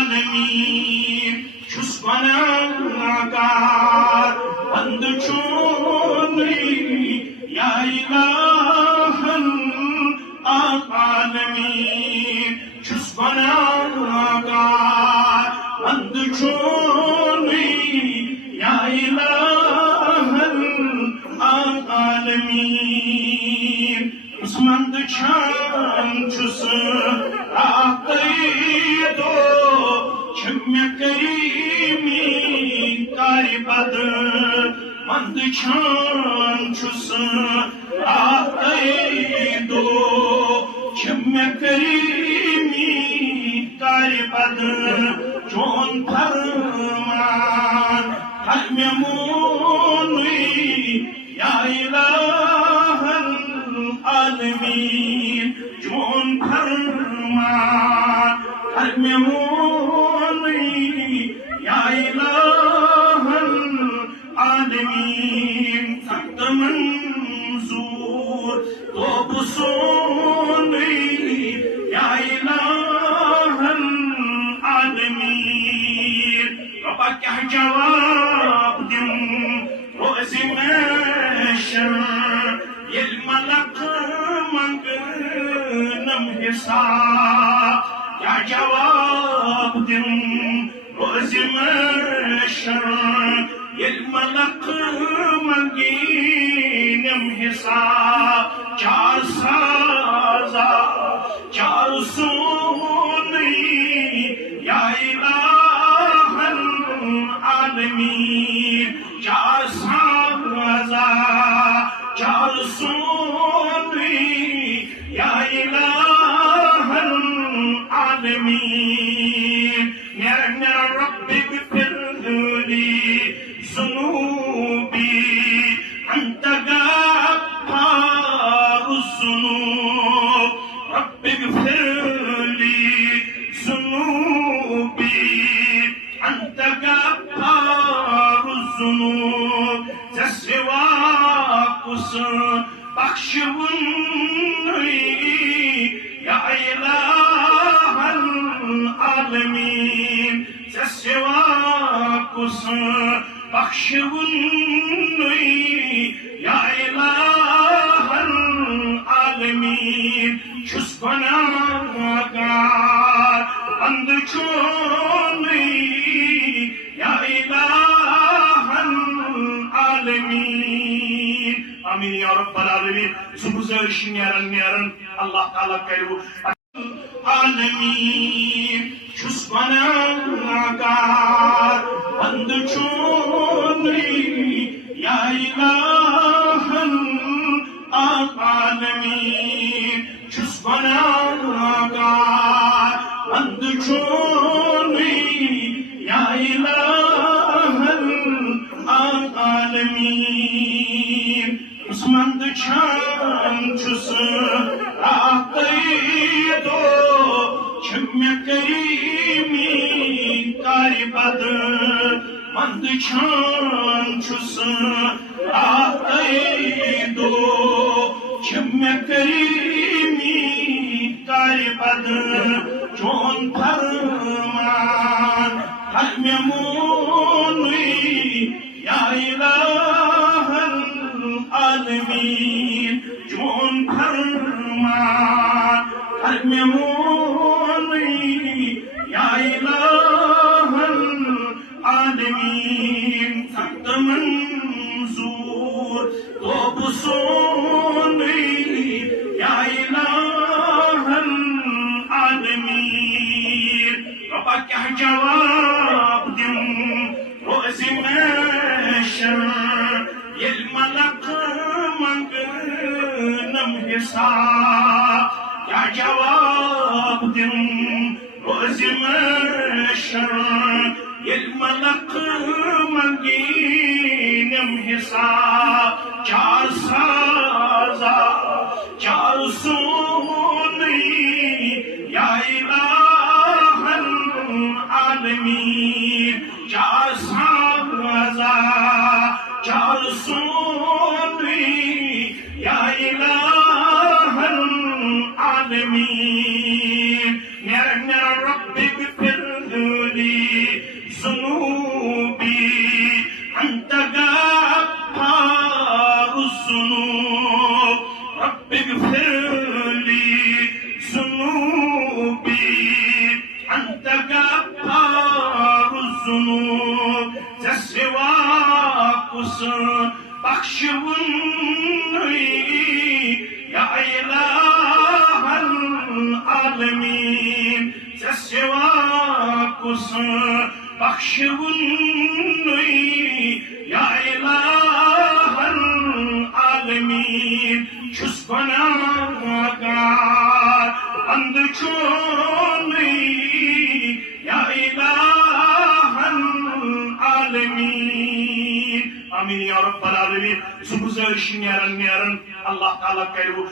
आलमीन छुस गुनाहगार बंद चोनी या इलाहल आलमीन छुस गुनाहगार बंद चोनी या इलाहल आलमीन उस्मंद छान छुस आक़ईदो छम्य करीमी कारबद मंद छान छुस आक़ईदो छम्य करीमी कारबद चोन फरमान हम्य मोनी या इलाहल आलमीन चोन फरमान हम्य मोनी या इलाहल आलमीन सख्त मंजूर तो बुसोनी या इलाहल आलमीन रब्बा क्या जवाब दूं रोज़े महशर ये मलक मंगनम हिसाब क्या जवाब दूं रोज़े महशर ये मलक मंगनम हिसाब चार साजा चार सोनी या इलाहल आलमीन चार साजा चार सोनी या इलाहल आलमीन मेरा रब्बी बिफिरली ज़ुनूबी अंत गफ्फारुज़्ज़ुनूब रब्बी बिफिरली ज़ुनूबी अंत गफ्फारुज़्ज़ुनूब सिवा कुछ बख्शुन या इलाहल आलमीन सिवा कुछ बख्शुन या इलाहल आलमीन छुस गुनाहगार बंद चोनी या इलाहल आलमीन आमीन या रब्बल आलमीन सुबुज़ारिशिन यारन अल्लाह ताला करू आलमीन छुस गुनाहगार बंद चोनी या इलाहल आलमीन छुस गुनाहगार बंद चोनी या इलाहल आलमीन उस्मंद छान छुस आक़ईदो छम्य करीमी कारबद मंद छान छुस आक़ईदो छम्य करीमी कारबद चोन फरमान हम्य मोनी या इलाहल आलमीन चोन फरमान हम्य मोनी या इलाहल आलमीन सख्त मंजूर तो बुसोनी या इलाहल आलमीन रब्बा क्या जवाब दूं रोज़े महशर ये मलक मंगनम हिसाब क्या जवाब दूं रोज़े महशर ये मलक मंगनम हिसाब चार साजा चार सोनी या इलाहल आलमीन चार साजा चार सोनी या इलाहल आलमीन मेरा रब्बी बिफिरली आलमीन से सिवा कुछ बख्शुन नहीं या इलाहल आलमीन छुस गुनाहगार बंद नहीं या इलाहल आलमीन आमीन या रब्बल आलमीन सुबुज़ işin yaran Allah Teala kaybu